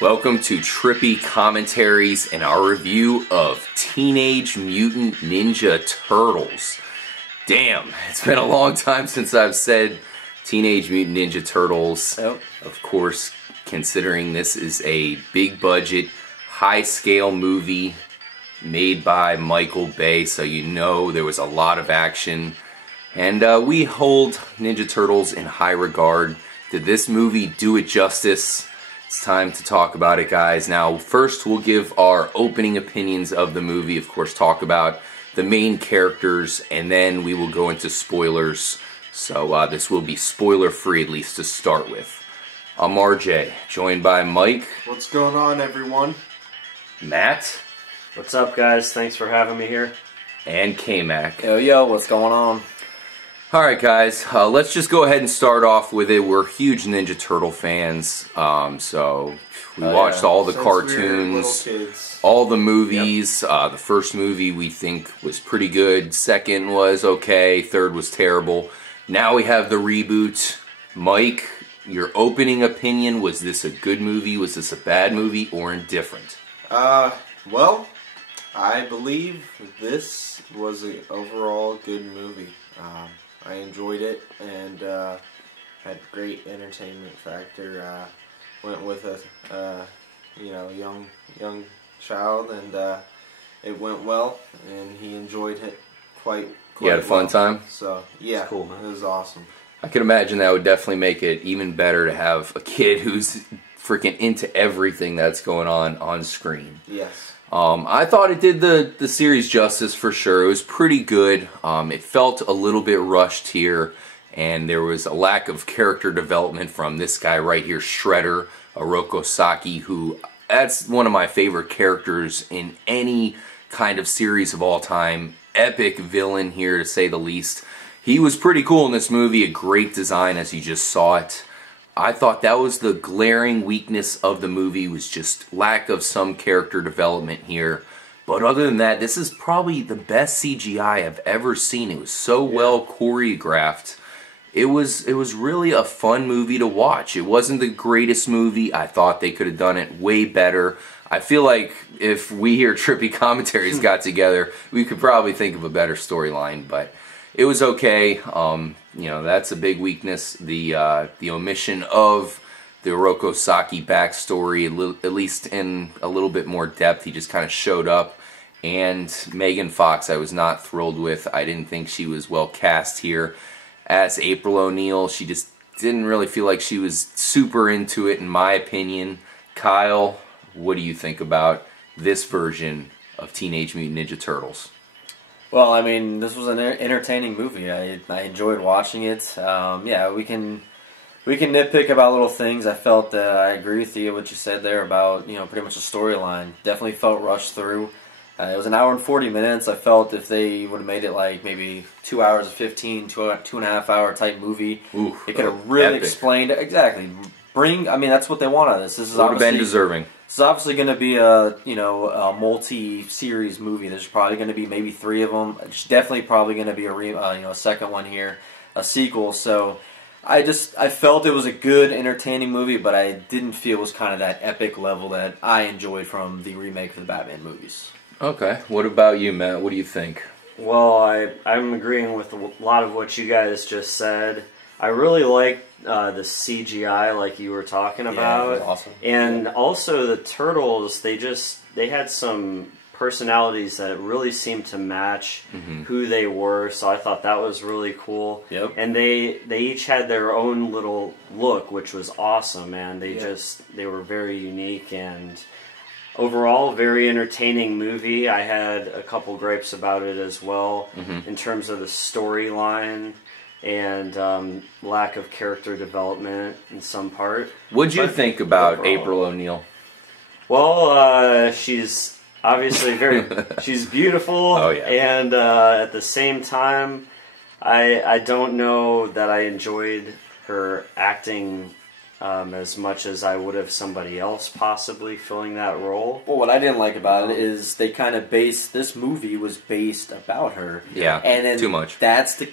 Welcome to Trippy Commentaries and our review of Teenage Mutant Ninja Turtles. Damn, it's been a long time since I've said Teenage Mutant Ninja Turtles. Yep. Of course, considering this is a big budget, high scale movie made by Michael Bay, so you know there was a lot of action. And we hold Ninja Turtles in high regard. Did this movie do it justice? It's time to talk about it, guys. Now, first we'll give our opening opinions of the movie, of course talk about the main characters, and then we will go into spoilers. So this will be spoiler-free, at least to start with. I'm RJ, joined by Mike. What's going on, everyone? Matt. What's up, guys? Thanks for having me here. And K-Mac. Yo, what's going on? Alright guys, let's just go ahead and start off with it. We're huge Ninja Turtle fans, so we watched all the cartoons, all the movies. Yep. The first movie we think was pretty good, second was okay, third was terrible. Now we have the reboot. Mike, your opening opinion, was this a good movie, was this a bad movie, or indifferent? Well, I believe this was an overall good movie. I enjoyed it and had great entertainment factor. Went with a young child, and it went well, and he enjoyed it quite. You had a fun time? So yeah, cool, man. It was awesome. I can imagine that would definitely make it even better to have a kid who's freaking into everything that's going on screen. Yes. I thought it did the series justice for sure. It was pretty good. It felt a little bit rushed here, and there was a lack of character development from this guy right here, Shredder, Oroku Saki, who, that's one of my favorite characters in any kind of series of all time. Epic villain here, to say the least. He was pretty cool in this movie, a great design as you just saw it. I thought that was the glaring weakness of the movie, was just lack of some character development here. But other than that, this is probably the best CGI I've ever seen. It was so well choreographed. It was really a fun movie to watch. It wasn't the greatest movie. I thought they could have done it way better. I feel like if we here Trippy Commentaries got together, we could probably think of a better storyline, but it was okay. You know, that's a big weakness. The omission of the Oroku Saki backstory, at least in a little bit more depth. He just kind of showed up. And Megan Fox, I was not thrilled with. I didn't think she was well cast here as April O'Neil. She just didn't really feel like she was super into it, in my opinion. Kyle, what do you think about this version of Teenage Mutant Ninja Turtles? Well, I mean, this was an entertaining movie. I enjoyed watching it. Yeah, we can nitpick about little things. I felt that I agree with you what you said there about, you know, pretty much the storyline. Definitely felt rushed through. It was an hour and 40 minutes. I felt if they would have made it like maybe 2 hours of 15, 2.5 hour type movie, it could have really explained exactly. I mean, that's what they want out of this. This is would have been deserving. It's obviously going to be a a multi-series movie. There's probably going to be maybe 3 of them. There's definitely probably going to be a second one here, a sequel. So I felt it was a good, entertaining movie, but I didn't feel it was kind of that epic level that I enjoyed from the remake of the Batman movies. Okay, what about you, Matt? What do you think? Well, I'm agreeing with a lot of what you guys just said. I really liked the CGI, like you were talking about. Yeah, awesome. And also the Turtles, they had some personalities that really seemed to match who they were, so I thought that was really cool. Yep. And they each had their own little look, which was awesome, man. They were very unique, and overall, very entertaining movie. I had a couple gripes about it as well, in terms of the storyline and lack of character development in some part. What'd you think about April O'Neil? Well, she's obviously she's beautiful. Oh, yeah. And at the same time, I don't know that I enjoyed her acting as much as I would have somebody else possibly filling that role. Well, what I didn't like about it is they kind of this movie was based about her. Yeah, and then too much. That's the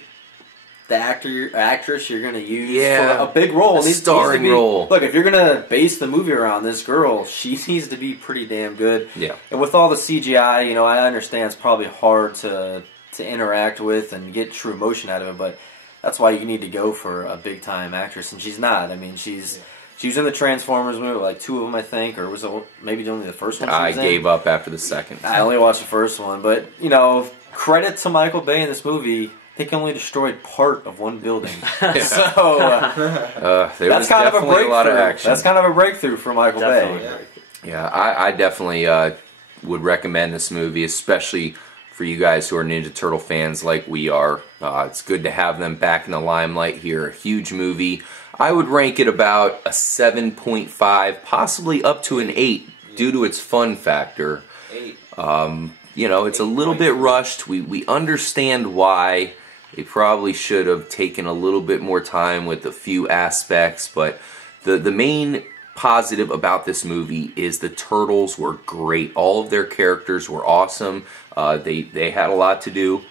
the actress you're going to use Yeah. for a big role. A starring role. Look, if you're going to base the movie around this girl, she needs to be pretty damn good. Yeah. And with all the CGI, you know, I understand it's probably hard to interact with and get true emotion out of it, but that's why you need to go for a big-time actress, and she's not. I mean, she was in the Transformers movie, like 2 of them, I think, or was it maybe only the first one? I gave up after the second. I only watched the first one, but, you know, credit to Michael Bay in this movie. He only destroyed part of one building. So, that's kind of a breakthrough. A lot of action. That's kind of a breakthrough for Michael Bay. Yeah, I definitely would recommend this movie, especially for you guys who are Ninja Turtle fans like we are. It's good to have them back in the limelight here. A huge movie. I would rank it about a 7.5, possibly up to an 8, due to its fun factor. 8. You know, it's a little bit rushed. We understand why. They probably should have taken a little bit more time with a few aspects, but the main positive about this movie is the Turtles were great. All of their characters were awesome. They had a lot to do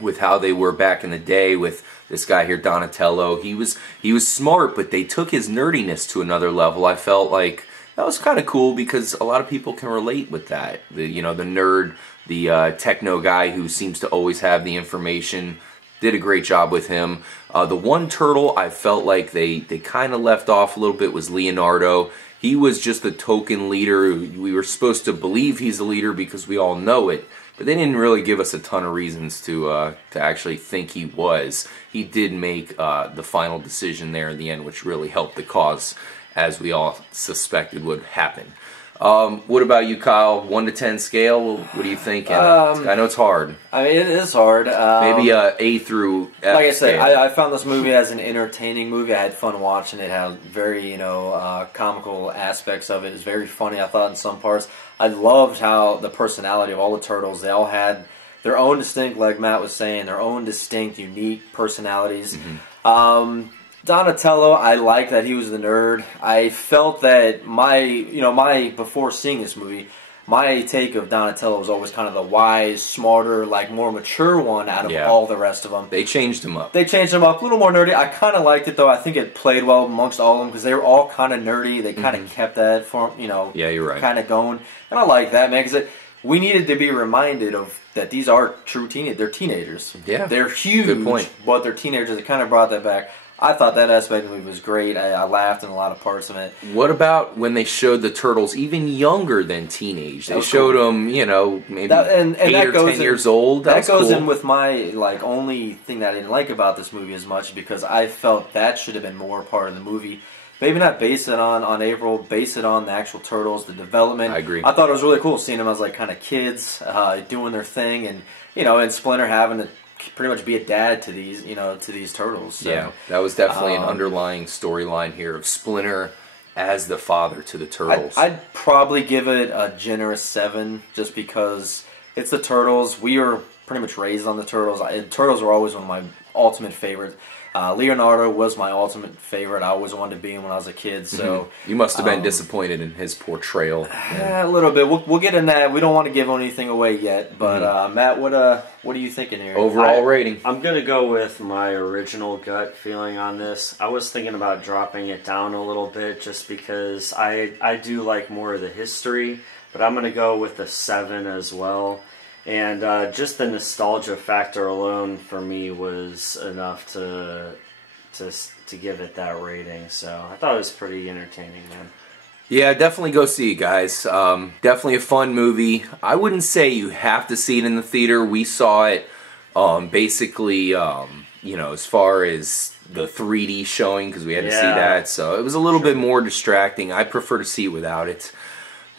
with how they were back in the day with this guy here, Donatello. He was smart, but they took his nerdiness to another level. I felt like that was kind of cool because a lot of people can relate with that. The nerd, the techno guy who seems to always have the information. Did a great job with him. The one turtle I felt like they kind of left off a little bit was Leonardo. He was just the token leader. We were supposed to believe he's the leader because we all know it, but they didn't really give us a ton of reasons to actually think he was. He did make the final decision there in the end, which really helped the cause, as we all suspected would happen. What about you, Kyle? 1 to 10 scale? What do you think? I know it's hard. I mean, it is hard. Maybe a A through F. Like I said, scale. I found this movie as an entertaining movie. I had fun watching it. It had very, comical aspects of it. It's very funny, I thought, in some parts. I loved how the personality of all the Turtles, they all had their own distinct, like Matt was saying, their own distinct, unique personalities. Mm-hmm. Donatello, I like that he was the nerd. I felt that before seeing this movie, my take of Donatello was always kind of the wise, smarter, like more mature one out of all the rest of them. They changed him up. They changed him up, a little more nerdy. I kind of liked it though. I think it played well amongst all of them because they were all kind of nerdy. They kind of kept that yeah, you're right. kind of going, and I like that, man, because we needed to be reminded of that these are true teenagers. They're teenagers. Yeah, they're huge. Good point. But they're teenagers. They kind of brought that back. I thought that aspect of the movie was great. I laughed in a lot of parts of it. What about when they showed the Turtles even younger than teenage? They showed them, maybe 8 or 10 years old. That goes in with my only thing that I didn't like about this movie as much because I felt that should have been more part of the movie. Maybe not base it on April, base it on the actual Turtles, the development. I agree. I thought it was really cool seeing them as kind of kids doing their thing, and and Splinter having to pretty much be a dad to these turtles. So, yeah, that was definitely an underlying storyline here of Splinter as the father to the Turtles. I'd probably give it a generous 7 just because it's the Turtles. We were pretty much raised on the Turtles. Turtles were always one of my ultimate favorites. Leonardo was my ultimate favorite. I always wanted to be him when I was a kid. So you must have been disappointed in his portrayal. A little bit. We'll get in that. We don't want to give anything away yet. But Matt, what are you thinking here? Overall rating. I'm gonna go with my original gut feeling on this. I was thinking about dropping it down a little bit just because I do like more of the history, but I'm gonna go with a 7 as well. And just the nostalgia factor alone for me was enough to give it that rating. So I thought it was pretty entertaining, man. Yeah, definitely go see it, guys. Definitely a fun movie. I wouldn't say you have to see it in the theater. We saw it basically, as far as the 3D showing because we had to see that. So it was a little bit more distracting. I prefer to see it without it.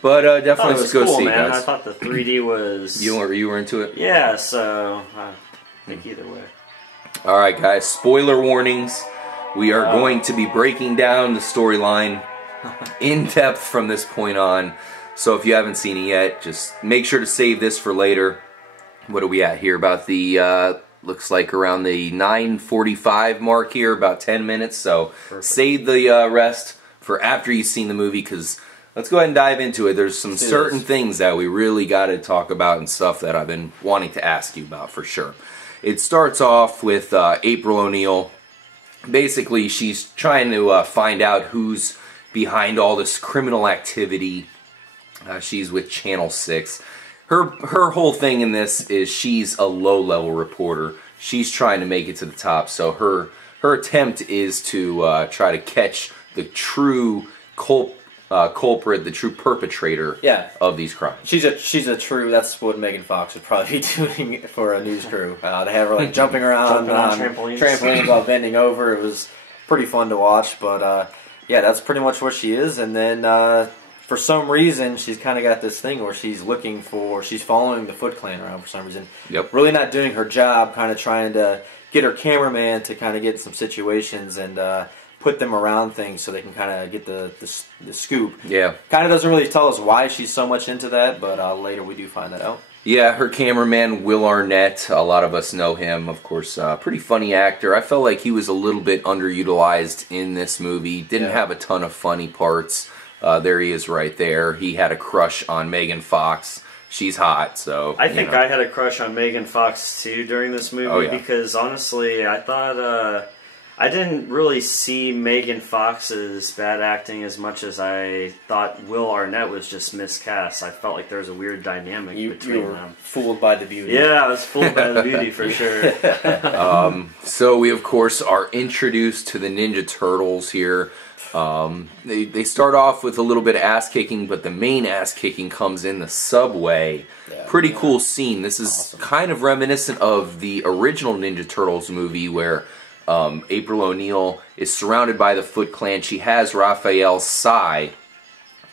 But definitely let's go see it, guys. I thought the 3D was... You were into it? Yeah, so I think either way. Alright, guys. Spoiler warnings. We are going to be breaking down the storyline in depth from this point on. So if you haven't seen it yet, just make sure to save this for later. What are we at here? About the... looks like around the 9:45 mark here. About 10 minutes. So perfect. Save the rest for after you've seen the movie because... Let's go ahead and dive into it. There's some certain things that we really got to talk about and stuff that I've been wanting to ask you about for sure. it starts off with April O'Neil. Basically, she's trying to find out who's behind all this criminal activity. She's with Channel 6. Her whole thing in this is she's a low-level reporter. She's trying to make it to the top, so her attempt is to try to catch the true culprit, the true perpetrator of these crimes. She's a true. That's what Megan Fox would probably be doing for a news crew. To have her like jumping around on trampolines while bending over. It was pretty fun to watch. But yeah, that's pretty much what she is. And then for some reason, she's kind of got this thing where she's following the Foot Clan around for some reason. Yep. Really not doing her job. Kind of trying to get her cameraman to kind of get some situations and put them around things so they can kind of get the scoop. Yeah. Kind of doesn't really tell us why she's so much into that, but later we do find that out. Yeah, her cameraman, Will Arnett, a lot of us know him, of course, pretty funny actor. I felt like he was a little bit underutilized in this movie. Didn't have a ton of funny parts. There he is right there. He had a crush on Megan Fox. She's hot, so... I think I had a crush on Megan Fox, too, during this movie, because, honestly, I thought... I didn't really see Megan Fox's bad acting as much as I thought Will Arnett was just miscast. I felt like there was a weird dynamic between them. Fooled by the beauty. Yeah, I was fooled by the beauty for sure. So we, of course, are introduced to the Ninja Turtles here. They start off with a little bit of ass-kicking, but the main ass-kicking comes in the subway. Yeah, pretty cool scene. This is kind of reminiscent of the original Ninja Turtles movie where... April O'Neil is surrounded by the Foot Clan. She has Raphael's Sai.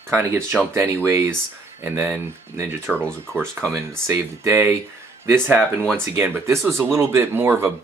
Kind of gets jumped anyways. And then Ninja Turtles, of course, come in to save the day. This happened once again, but this was a little bit more of a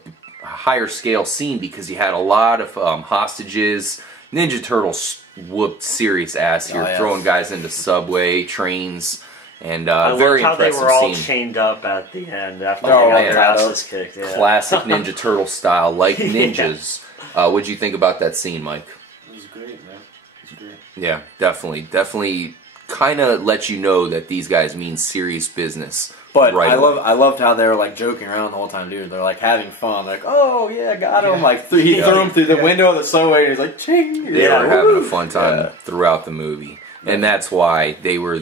higher scale scene because you had a lot of hostages. Ninja Turtles whooped serious ass here, throwing guys into subway, trains. And very how impressive they were all scene. chained up at the end after they got their asses kicked. Yeah. Classic Ninja Turtle style, like ninjas. What'd you think about that scene, Mike? It was great, man. It was great. Yeah, definitely. Kind of let you know that these guys mean serious business. But I loved how they were like joking around the whole time, dude. They're like having fun. Like, oh yeah, got him. Like he threw him through the window of the subway, and he's like, ching. They were having a fun time throughout the movie. And that's why they were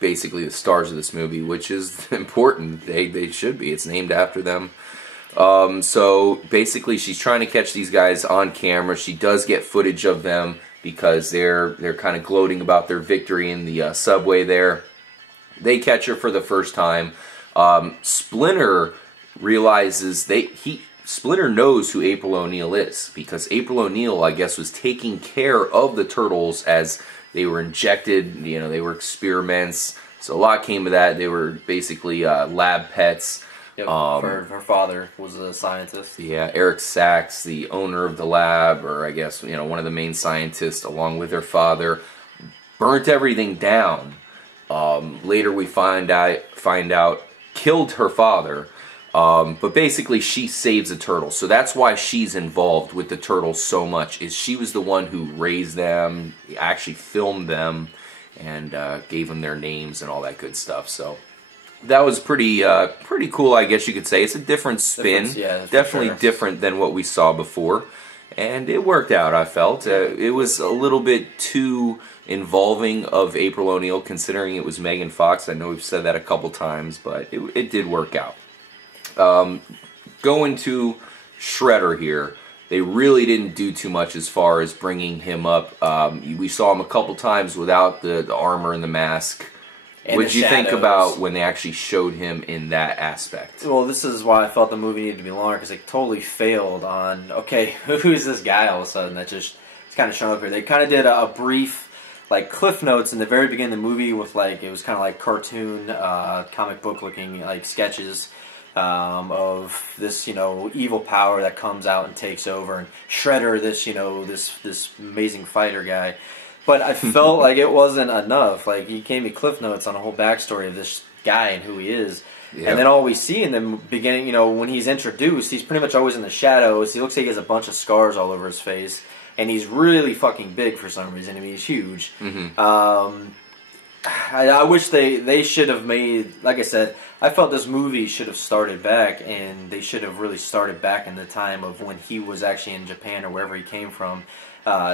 basically the stars of this movie, which is important. They should be. It's named after them. So basically, she's trying to catch these guys on camera. She does get footage of them because they're kind of gloating about their victory in the subway there. They catch her for the first time. Splinter realizes Splinter knows who April O'Neil is because April O'Neil, I guess, was taking care of the Turtles as they were injected, they were experiments. So a lot came of that. They were basically lab pets. Yep, her father was a scientist. Yeah, Eric Sachs, the owner of the lab, or I guess, one of the main scientists, along with her father, burnt everything down. Later we find out killed her father. But basically she saves the turtles. So that's why she's involved with the turtles so much, is she was the one who raised them, actually filmed them, and gave them their names and all that good stuff. So that was pretty cool, I guess you could say. It's a different spin. Definitely different than what we saw before. And it worked out, I felt. It was a little bit too involving of April O'Neil, considering it was Megan Fox. I know we've said that a couple times, but it did work out. Going to Shredder here, they really didn't do too much as far as bringing him up. We saw him a couple times without the armor and the mask. What did you think about when they actually showed him in that aspect? Well, this is why I felt the movie needed to be longer, because they totally failed on, okay, who's this guy all of a sudden that just is kind of showing up here. They kind of did a brief, like, cliff notes in the very beginning of the movie with, like, it was kind of like cartoon, comic book looking, like, sketches of this, evil power that comes out and takes over, and Shredder, this amazing fighter guy. But I felt like it wasn't enough. Like, he gave me cliff notes on a whole backstory of this guy and who he is. Yep. And then all we see in the beginning, when he's introduced, he's pretty much always in the shadows. He looks like he has a bunch of scars all over his face. And he's really fucking big for some reason. I mean, he's huge. Mm-hmm. I wish they should have made, like I said, I felt this movie should have started back, and they should have really started back in the time of when he was actually in Japan or wherever he came from,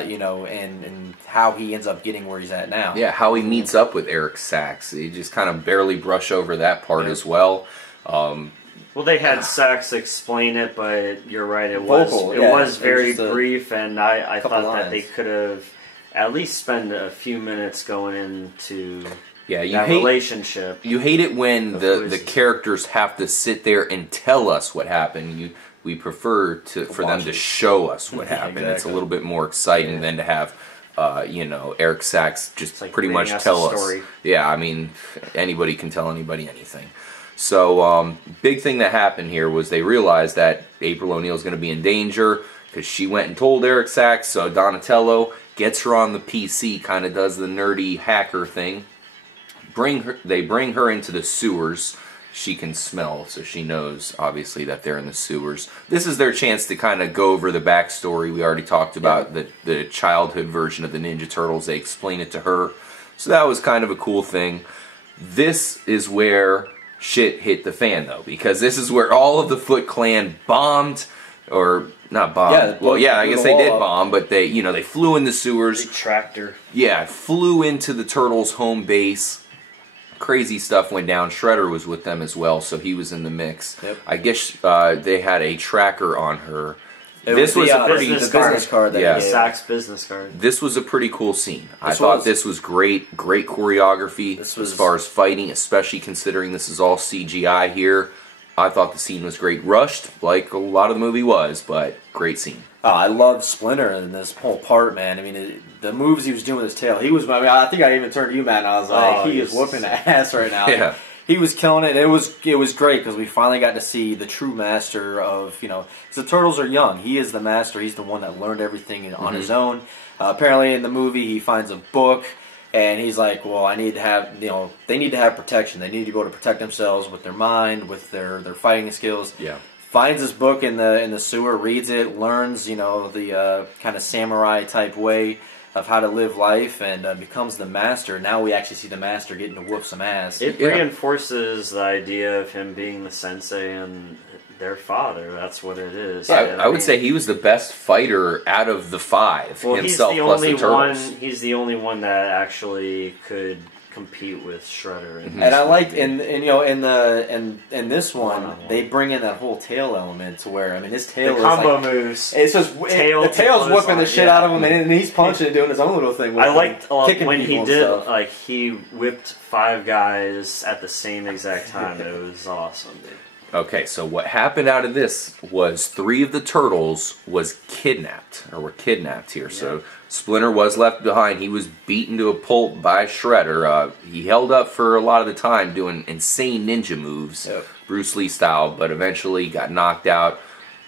you know, and how he ends up getting where he's at now. Yeah, how he meets up with Eric Sachs. He just kind of barely brush over that part as well. Well, they had Sachs explain it, but you're right. It Vocal, was very brief, and I thought lines. that they could have at least spent a few minutes going into that relationship. You hate it when the characters have to sit there and tell us what happened. We prefer for them to show us what happened. Exactly. It's a little bit more exciting than to have you know, Eric Sachs just like pretty much tell us. Story. Yeah, I mean, anybody can tell anybody anything. So, big thing that happened here was they realized that April O'Neil's going to be in danger because she went and told Eric Sachs. So Donatello gets her on the PC, kind of does the nerdy hacker thing. They bring her into the sewers. She can smell, so she knows, obviously, that they're in the sewers. This is their chance to kind of go over the backstory. We already talked about the childhood version of the Ninja Turtles. They explain it to her. So that was kind of a cool thing. This is where shit hit the fan, though, because this is where all of the Foot Clan bombed, or not bombed. I guess they did bomb, but they flew in the sewers. Big tractor. Yeah, flew into the Turtles' home base. Crazy stuff went down. Shredder was with them as well, so he was in the mix. Yep. I guess they had a tracker on her. This was a business card that he gave. Sachs business card. This was a pretty cool scene. I thought this was great. Great choreography as far as fighting, especially considering this is all CGI here. I thought the scene was great. Rushed, like a lot of the movie was, but great scene. Oh, I love Splinter in this whole part, man. I mean, the moves he was doing with his tail. I think I even turned to you, Matt, and I was like, he is whooping ass right now. Yeah. He was killing it. It was great because we finally got to see the true master of, you know, because the Turtles are young. He is the master. He's the one that learned everything on his own. Apparently in the movie he finds a book and he's like, well, I need to have, you know, they need to have protection. They need to be able to protect themselves with their mind, with their fighting skills. Yeah. Finds this book in the sewer, reads it, learns, you know, the kind of samurai type way of how to live life, and becomes the master. Now we actually see the master getting to whoop some ass. It reinforces the idea of him being the sensei and their father. That's what it is. Yeah, I would say he was the best fighter out of the five. Well, himself plus the Turtles. He's the only one that actually could compete with Shredder. And I liked, and you know, in this one, they bring in that whole tail element to where, I mean, his tail the is combo like, moves. It's just the tail's whipping the shit out of him, and he's punching and doing his own little thing. With I liked kicking when he people did, and stuff. like, he whipped 5 guys at the same exact time. It was awesome, dude. Okay, so what happened out of this was 3 of the Turtles were kidnapped here. Yeah. So Splinter was left behind. He was beaten to a pulp by Shredder. He held up for a lot of the time doing insane ninja moves, Bruce Lee style, but eventually got knocked out.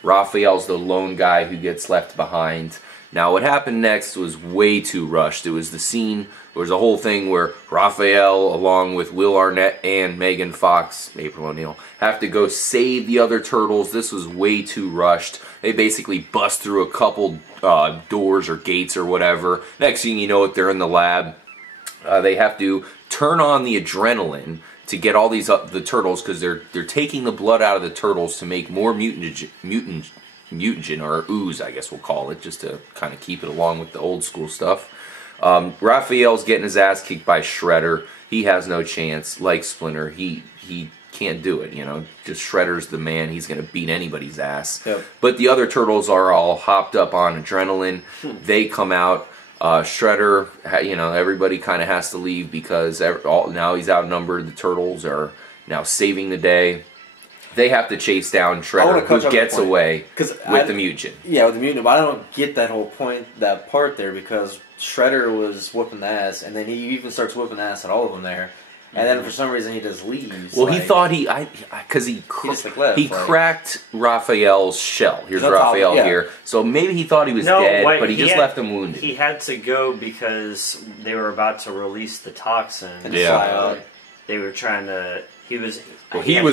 Raphael's the lone guy who gets left behind. Now, what happened next was way too rushed. It was the scene, there was a whole thing where Raphael, along with Will Arnett and Megan Fox, April O'Neil, have to go save the other Turtles. This was way too rushed. They basically bust through a couple doors or gates or whatever. Next thing you know, they're in the lab. They have to turn on the adrenaline to get all these the Turtles, because they're taking the blood out of the Turtles to make more mutagen, or ooze, I guess we'll call it, just to kind of keep it along with the old school stuff. Raphael's getting his ass kicked by Shredder. He has no chance. Like Splinter, he can't do it, you know. Just Shredder's the man. He's going to beat anybody's ass. Yep. But the other Turtles are all hopped up on adrenaline. They come out. Shredder, you know, everybody kind of has to leave because now he's outnumbered. The Turtles are now saving the day. They have to chase down Shredder, who gets away with the mutagen. Yeah, with the mutant. But I don't get that whole that part there, because Shredder was whooping the ass, and then he even starts whooping the ass at all of them there. And then for some reason he just leaves. Well, he thought because he cracked Raphael's shell. Here's Raphael here. So maybe he thought he was dead, but he just left him wounded. He had to go because they were about to release the toxin. Yeah. They were trying to... He was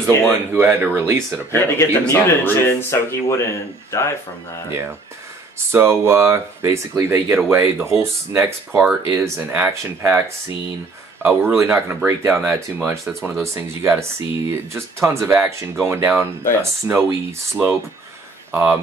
the one who had to release it, apparently. He had to get the mutagen so he wouldn't die from that. Yeah. So, basically, they get away. The whole next part is an action-packed scene. We're really not going to break down that too much. That's one of those things you got to see. Just tons of action going down a snowy slope.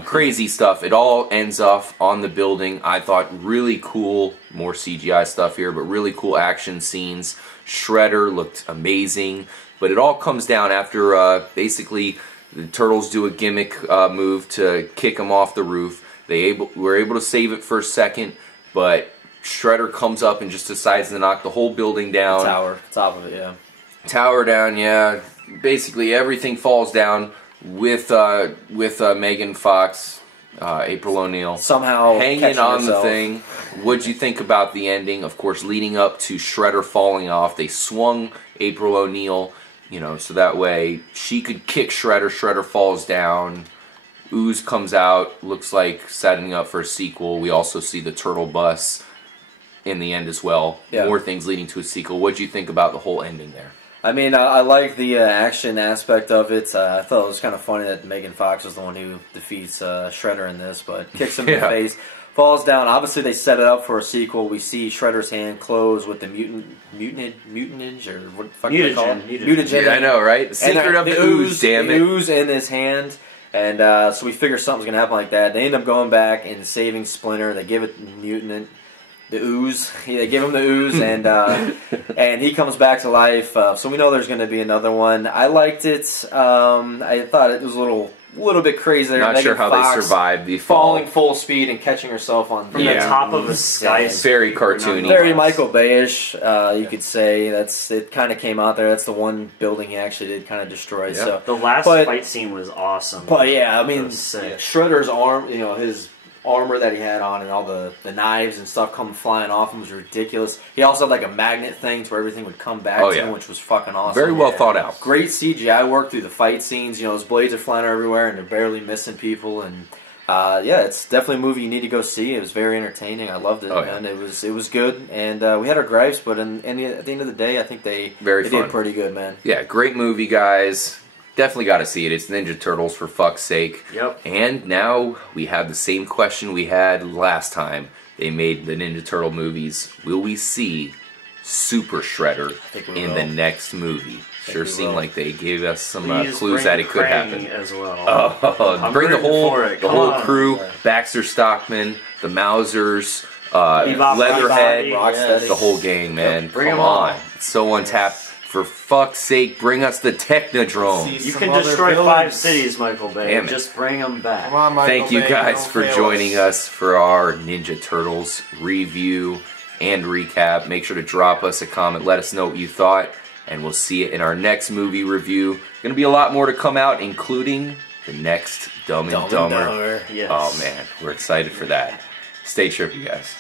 Crazy stuff. It all ends up on the building. I thought really cool, more CGI stuff here, but really cool action scenes. Shredder looked amazing, but it all comes down after basically the Turtles do a gimmick move to kick him off the roof. Were able to save it for a second, but Shredder comes up and just decides to knock the whole building down. Top of it, yeah. Tower down, yeah. Basically everything falls down with Megan Fox, April O'Neil somehow hanging on the thing. What'd you think about the ending? Of course, leading up to Shredder falling off, they swung April O'Neil, you know, so that way she could kick Shredder. Shredder falls down. Ooze comes out, looks like setting up for a sequel. We also see the turtle bus in the end as well. Yeah. More things leading to a sequel. What'd you think about the whole ending there? I mean, I like the action aspect of it. I thought it was kind of funny that Megan Fox was the one who defeats Shredder in this, but kicks him in the face, falls down. Obviously, they set it up for a sequel. We see Shredder's hand close with the mutantage, or what the fuck do they call it? Mutagen. Yeah, I know, right? The secret of the ooze, damn it. The ooze in his hand. And so we figure something's going to happen like that. They end up going back and saving Splinter. They give it the ooze. They give him the ooze, and he comes back to life. So we know there's going to be another one. I liked it. I thought it was a little bit crazy there. Not Megan sure how Fox they survived the falling full speed and catching herself on from the top of a sky. Very cartoony. Very Michael Bay-ish, you could say. It kind of came out there. That's the one building he actually did kind of destroy. Yeah. So the last fight scene was awesome. But yeah, I mean, Shredder's arm, you know, his armor that he had on and all the knives and stuff come flying off him was ridiculous. He also had like a magnet thing to where everything would come back to him, which was fucking awesome. Very well thought out. Great CGI work through the fight scenes. You know, his blades are flying everywhere and they're barely missing people. And yeah, it's definitely a movie you need to go see. It was very entertaining. I loved it, man. It was good. And we had our gripes, but at the end of the day, I think they did pretty good, man. Yeah, great movie, guys. Definitely got to see it. It's Ninja Turtles, for fuck's sake. Yep. And now we have the same question we had last time they made the Ninja Turtle movies. Will we see Super Shredder in the next movie? Sure seemed like they gave us some clues that it could happen as well. Oh, bring the whole crew. Baxter Stockman, the Mausers, Leatherhead, the whole gang, man. Bring Come on. It's so untapped. For fuck's sake, bring us the Technodrome. You can destroy 5 cities, Michael Bay. Just bring them back. Come on, Michael Thank you Bay, guys for joining us for our Ninja Turtles review and recap. Make sure to drop us a comment. Let us know what you thought. And we'll see you in our next movie review. Going to be a lot more to come out, including the next Dumb and Dumber. Yes. Oh, man. We're excited for that. Stay trippy, guys.